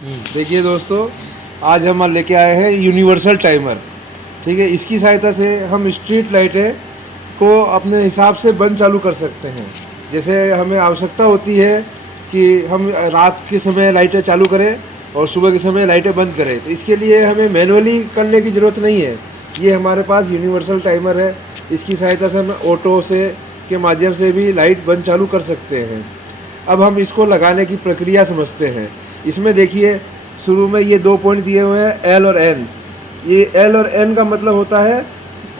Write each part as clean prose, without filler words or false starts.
देखिए दोस्तों, आज हम लेके आए हैं यूनिवर्सल टाइमर। ठीक है, इसकी सहायता से हम स्ट्रीट लाइटें को अपने हिसाब से बंद चालू कर सकते हैं। जैसे हमें आवश्यकता होती है कि हम रात के समय लाइटें चालू करें और सुबह के समय लाइटें बंद करें, तो इसके लिए हमें मैनुअली करने की ज़रूरत नहीं है। ये हमारे पास यूनिवर्सल टाइमर है। इसकी सहायता से हम ऑटो से के माध्यम से भी लाइट बंद चालू कर सकते हैं। अब हम इसको लगाने की प्रक्रिया समझते हैं। इसमें देखिए, शुरू में ये 2 पॉइंट दिए हुए हैं, एल और एन। ये एल और एन का मतलब होता है,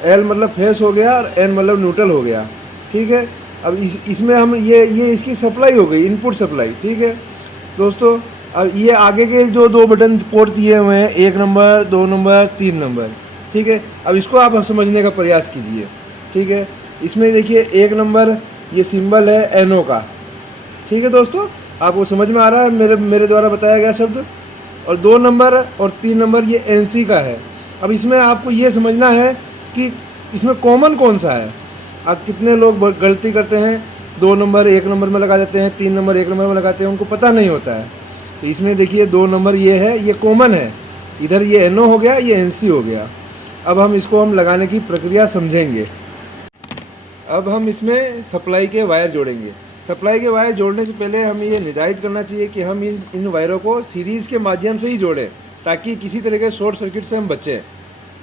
एल मतलब फेस हो गया और एन मतलब न्यूट्रल हो गया। ठीक है, अब इसमें हम ये इसकी सप्लाई हो गई, इनपुट सप्लाई। ठीक है दोस्तों, अब ये आगे के जो 2 बटन पोर्ट दिए हुए हैं, 1 नंबर, 2 नंबर, 3 नंबर। ठीक है, अब इसको आप समझने का प्रयास कीजिए। ठीक है, इसमें देखिए 1 नंबर ये सिंबल है एनओ का। ठीक है दोस्तों, आपको समझ में आ रहा है मेरे मेरे द्वारा बताया गया शब्द। और 2 नंबर और 3 नंबर ये एनसी का है। अब इसमें आपको ये समझना है कि इसमें कॉमन कौन सा है। अब कितने लोग गलती करते हैं, 2 नंबर 1 नंबर में लगा देते हैं, 3 नंबर 1 नंबर में लगाते हैं, उनको पता नहीं होता है। तो इसमें देखिए 2 नंबर ये है, ये कॉमन है। इधर ये एनओ हो गया, ये एनसी हो गया। अब हम इसको लगाने की प्रक्रिया समझेंगे। अब हम इसमें सप्लाई के वायर जोड़ेंगे। सप्लाई के वायर जोड़ने से पहले हमें ये निर्धारित करना चाहिए कि हम इन वायरों को सीरीज़ के माध्यम से ही जोड़ें, ताकि किसी तरह के शॉर्ट सर्किट से हम बचें।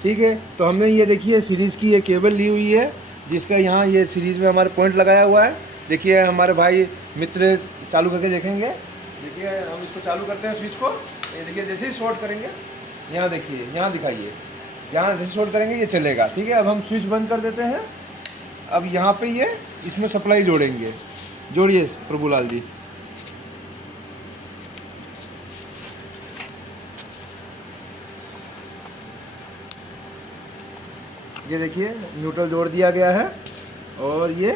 ठीक है, तो हमने ये देखिए सीरीज़ की ये केबल ली हुई है, जिसका यहाँ ये सीरीज़ में हमारे पॉइंट लगाया हुआ है। देखिए हमारे भाई मित्र चालू करके देखेंगे। देखिए हम इसको चालू करते हैं स्विच को। ये देखिए जैसे ही शॉर्ट करेंगे, यहाँ देखिए, यहाँ दिखाइए, जहाँ जैसे शॉर्ट करेंगे ये चलेगा। ठीक है, अब हम स्विच बंद कर देते हैं। अब यहाँ पे ये इसमें सप्लाई जोड़ेंगे। जोड़िए प्रभुलाल जी। ये देखिए न्यूट्रल जोड़ दिया गया है और ये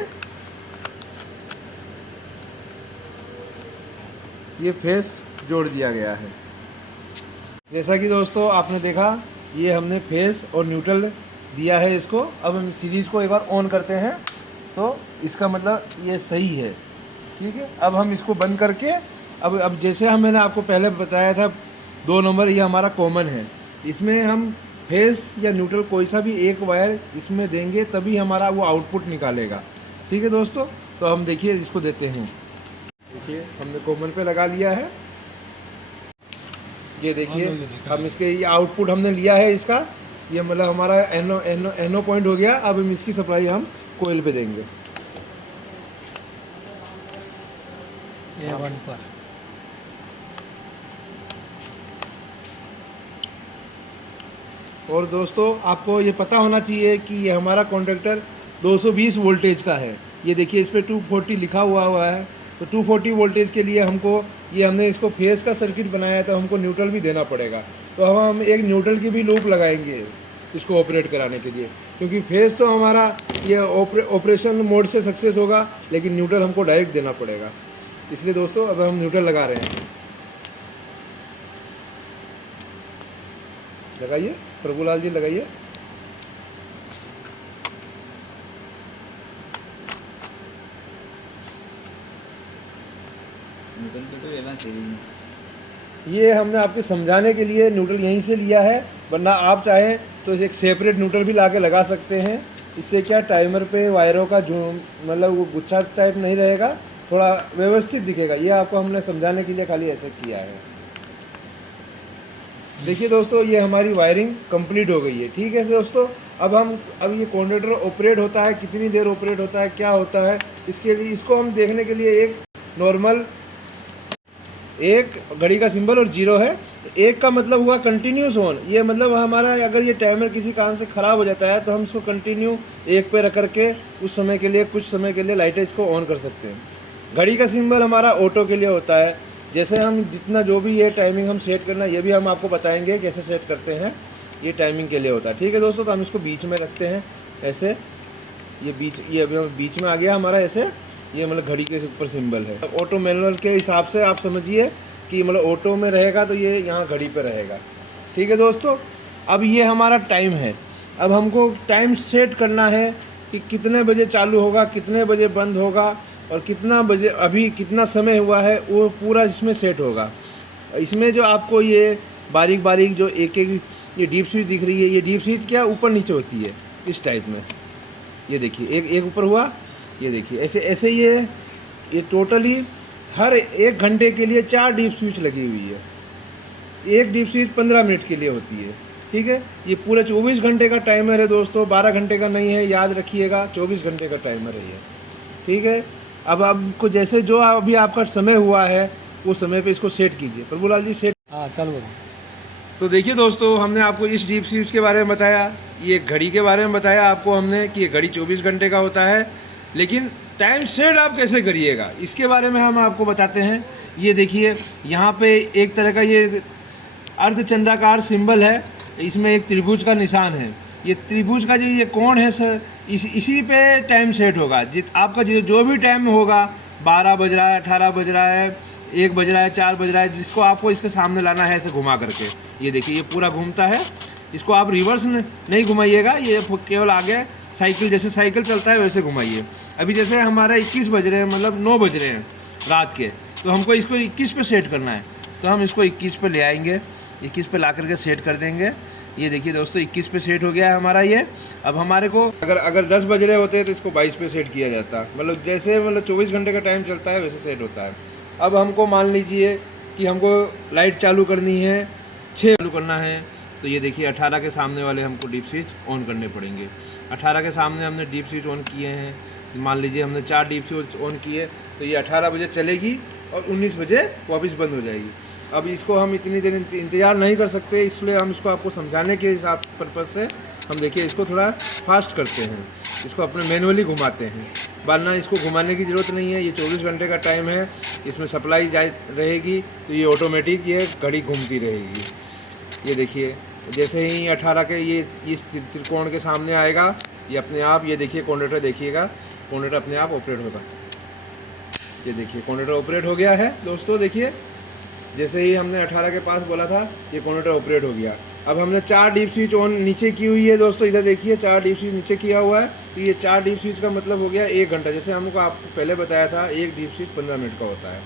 फेस जोड़ दिया गया है। जैसा कि दोस्तों आपने देखा, ये हमने फेस और न्यूट्रल दिया है इसको। अब हम सीरीज़ को एक बार ऑन करते हैं, तो इसका मतलब ये सही है। ठीक है, अब हम इसको बंद करके अब जैसे मैंने आपको पहले बताया था, 2 नंबर ये हमारा कॉमन है। इसमें हम फेस या न्यूट्रल कोई सा भी एक वायर इसमें देंगे, तभी हमारा वो आउटपुट निकालेगा। ठीक है दोस्तों, तो हम देखिए इसको देते हैं। देखिए हमने कॉमन पे लगा लिया है। ये देखिए हम इसके ये आउटपुट हमने लिया है इसका। ये मतलब हमारा एनो एनो एनो पॉइंट हो गया। अब हम इसकी सप्लाई हम कोयल पे देंगे, A1 पर। और दोस्तों आपको ये पता होना चाहिए कि ये हमारा कॉन्ट्रैक्टर 220 वोल्टेज का है। ये देखिए इस पर 240 लिखा हुआ है। तो 240 वोल्टेज के लिए हमने इसको फेस का सर्किट बनाया है, तो हमको न्यूट्रल भी देना पड़ेगा। तो अब हम एक न्यूट्रल की भी लूप लगाएंगे इसको ऑपरेट कराने के लिए, क्योंकि फेस तो हमारा ये ऑपरेशन मोड से सक्सेस होगा, लेकिन न्यूट्रल हमको डायरेक्ट देना पड़ेगा। इसलिए दोस्तों अब हम न्यूट्रल लगा रहे हैं। लगाइए प्रभुलाल जी, लगाइए। ये हमने आपके समझाने के लिए न्यूट्रल यहीं से लिया है, वरना आप चाहें तो एक सेपरेट न्यूट्रल भी लाके लगा सकते हैं। इससे क्या टाइमर पे वायरों का जो मतलब वो गुच्छा टाइप नहीं रहेगा, थोड़ा व्यवस्थित दिखेगा। ये आपको हमने समझाने के लिए खाली ऐसे किया है। देखिए दोस्तों, ये हमारी वायरिंग कंप्लीट हो गई है। ठीक है दोस्तों, अब ये कॉन्वर्टर ऑपरेट होता है, कितनी देर ऑपरेट होता है, क्या होता है, इसके लिए इसको हम देखने के लिए एक नॉर्मल एक घड़ी का सिंबल और 0 है। एक का मतलब हुआ कंटिन्यूस ऑन। ये मतलब हमारा अगर ये टाइमर किसी कारण से ख़राब हो जाता है, तो हम इसको कंटिन्यू 1 पे रख करके उस समय के लिए, कुछ समय के लिए लाइटें इसको ऑन कर सकते हैं। घड़ी का सिंबल हमारा ऑटो के लिए होता है। जैसे हम जितना जो भी ये टाइमिंग हम सेट करना, ये भी हम आपको बताएंगे कैसे सेट करते हैं। ये टाइमिंग के लिए होता है। ठीक है दोस्तों, तो हम इसको बीच में रखते हैं ऐसे। ये अभी बीच में आ गया हमारा ऐसे। ये मतलब घड़ी के ऊपर सिंबल है। ऑटो मैनुअल के हिसाब से आप समझिए कि मतलब ऑटो में रहेगा तो ये यहाँ घड़ी पे रहेगा। ठीक है दोस्तों, अब ये हमारा टाइम है। अब हमको टाइम सेट करना है कि कितने बजे चालू होगा, कितने बजे बंद होगा, और कितना बजे अभी कितना समय हुआ है, वो पूरा इसमें सेट होगा। इसमें जो आपको ये बारीक बारीक जो एक एक ये डीप स्विच दिख रही है, ये डीप स्विच क्या ऊपर नीचे होती है इस टाइप में। ये देखिए एक एक ऊपर हुआ, ये देखिए ऐसे ऐसे ये टोटली हर 1 घंटे के लिए 4 डीप स्विच लगी हुई है। एक डीप स्विच 15 मिनट के लिए होती है, ठीक है। ये पूरा 24 घंटे का टाइमर है दोस्तों, 12 घंटे का नहीं है, याद रखिएगा 24 घंटे का टाइमर है ये, ठीक है। अब आपको जैसे जो अभी आपका समय हुआ है वो समय पे इसको सेट कीजिए। प्रभुलाल जी सेट। हाँ चालू करो। तो देखिए दोस्तों, हमने आपको इस डीप स्विच के बारे में बताया, ये घड़ी के बारे में बताया आपको हमने कि ये घड़ी 24 घंटे का होता है, लेकिन टाइम सेट आप कैसे करिएगा इसके बारे में हम आपको बताते हैं। ये देखिए यहाँ पे एक तरह का ये अर्धचंद्राकार सिंबल है, इसमें एक त्रिभुज का निशान है। ये त्रिभुज का जो ये कोण है सर, इसी पे टाइम सेट होगा। आपका जो भी टाइम होगा, 12 बज रहा है, 18 बज रहा है, 1 बज रहा है, 4 बज रहा है, जिसको आपको इसके सामने लाना है ऐसे घुमा करके। ये देखिए ये पूरा घूमता है, इसको आप रिवर्स नहीं घुमाइएगा, ये केवल आगे साइकिल जैसे साइकिल चलता है वैसे घुमाइए। अभी जैसे हमारा 21 बज रहे हैं, मतलब 9 बज रहे हैं रात के, तो हमको इसको 21 पे सेट करना है, तो हम इसको 21 पे ले आएंगे, 21 पे ला करके सेट कर देंगे। ये देखिए दोस्तों 21 पे सेट हो गया है हमारा ये। अब हमारे को अगर 10 बज रहे होते हैं तो इसको 22 पे सेट किया जाता, मतलब जैसे 24 घंटे का टाइम चलता है वैसे सेट होता है। अब हमको मान लीजिए कि हमको लाइट चालू करनी है, 6 चालू करना है, तो ये देखिए 18 के सामने वाले हमको डीप स्विच ऑन करने पड़ेंगे। 18 के सामने हमने डीप स्विच ऑन किए हैं, मान लीजिए हमने 4 डीप स्विच ऑन किए, तो ये 18 बजे चलेगी और 19 बजे वापस बंद हो जाएगी। अब इसको हम इतनी देर इंतज़ार नहीं कर सकते, इसलिए हम इसको आपको समझाने के हिसाब पर्पज़ से हम देखिए इसको थोड़ा फास्ट करते हैं, इसको अपने मैनुअली घुमाते हैं, वरना इसको घुमाने की ज़रूरत नहीं है। ये 24 घंटे का टाइम है, इसमें सप्लाई रहेगी, तो ये ऑटोमेटिक ये घड़ी घूमती रहेगी। ये देखिए जैसे ही 18 के ये इस त्रिकोण के सामने आएगा, ये अपने आप, ये देखिए कॉन्डेटर देखिएगा, कॉन्डेटर अपने आप ऑपरेट होगा। ये देखिए कॉन्डेटर ऑपरेट हो गया है दोस्तों। देखिए जैसे ही हमने 18 के पास बोला था, ये कॉन्डेटर ऑपरेट हो गया। अब हमने 4 डीप स्विच ऑन नीचे की हुई है दोस्तों, इधर देखिए 4 डीप स्विच नीचे किया हुआ है, तो ये 4 डीप स्विच का मतलब हो गया 1 घंटा। जैसे हमको आपको पहले बताया था, एक डीप स्विच 15 मिनट का होता है।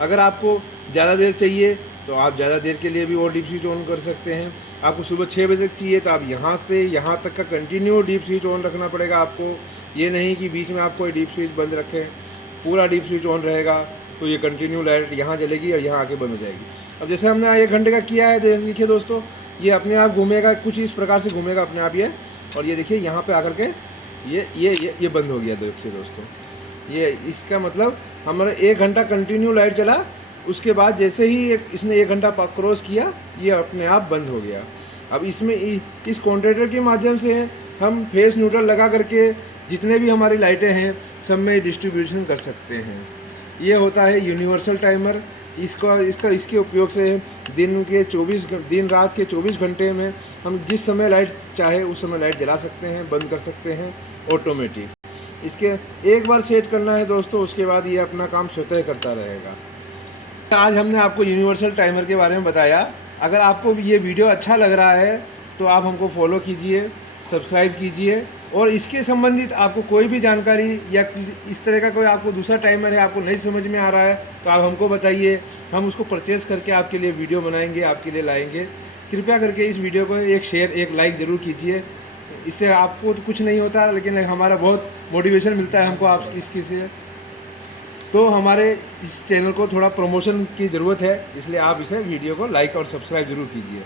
अगर आपको ज़्यादा देर चाहिए तो आप ज़्यादा देर के लिए भी और डीप स्विच ऑन कर सकते हैं। आपको सुबह 6 बजे तक चाहिए तो आप यहाँ से यहाँ तक का कंटिन्यू डीप स्विच ऑन रखना पड़ेगा आपको। ये नहीं कि बीच में आप कोई डीप स्विच बंद रखें, पूरा डीप स्विच ऑन रहेगा, तो ये कंटिन्यू लाइट यहाँ जलेगी और यहाँ आके बंद हो जाएगी। अब जैसे हमने 1 घंटे का किया है, देखिए दोस्तों ये अपने आप घूमेगा, कुछ इस प्रकार से घूमेगा अपने आप ये, और ये देखिए यहाँ पे आकर के ये बंद हो गया। देखिए दोस्तों, ये इसका मतलब हमारा 1 घंटा कंटिन्यू लाइट चला, उसके बाद जैसे ही इसने 1 घंटा क्रॉस किया, ये अपने आप बंद हो गया। अब इसमें इस कॉन्ट्रेटर के माध्यम से हम फेस न्यूट्रल लगा करके जितने भी हमारी लाइटें हैं सब में डिस्ट्रीब्यूशन कर सकते हैं। ये होता है यूनिवर्सल टाइमर। इसके उपयोग से दिन रात के 24 घंटे में हम जिस समय लाइट चाहे उस समय लाइट जला सकते हैं, बंद कर सकते हैं ऑटोमेटिक। इसके एक बार सेट करना है दोस्तों, उसके बाद ये अपना काम स्वतः करता रहेगा। आज हमने आपको यूनिवर्सल टाइमर के बारे में बताया। अगर आपको ये वीडियो अच्छा लग रहा है तो आप हमको फॉलो कीजिए, सब्सक्राइब कीजिए, और इसके संबंधित आपको कोई भी जानकारी या इस तरह का कोई आपको दूसरा टाइमर है आपको नहीं समझ में आ रहा है तो आप हमको बताइए, हम उसको परचेज़ करके आपके लिए वीडियो बनाएंगे, आपके लिए लाएंगे। कृपया करके इस वीडियो को एक शेयर, एक लाइक ज़रूर कीजिए। इससे आपको तो कुछ नहीं होता, लेकिन हमारा बहुत मोटिवेशन मिलता है हमको आप इसकी से। तो हमारे इस चैनल को थोड़ा प्रमोशन की ज़रूरत है, इसलिए आप इसे वीडियो को लाइक और सब्सक्राइब ज़रूर कीजिए।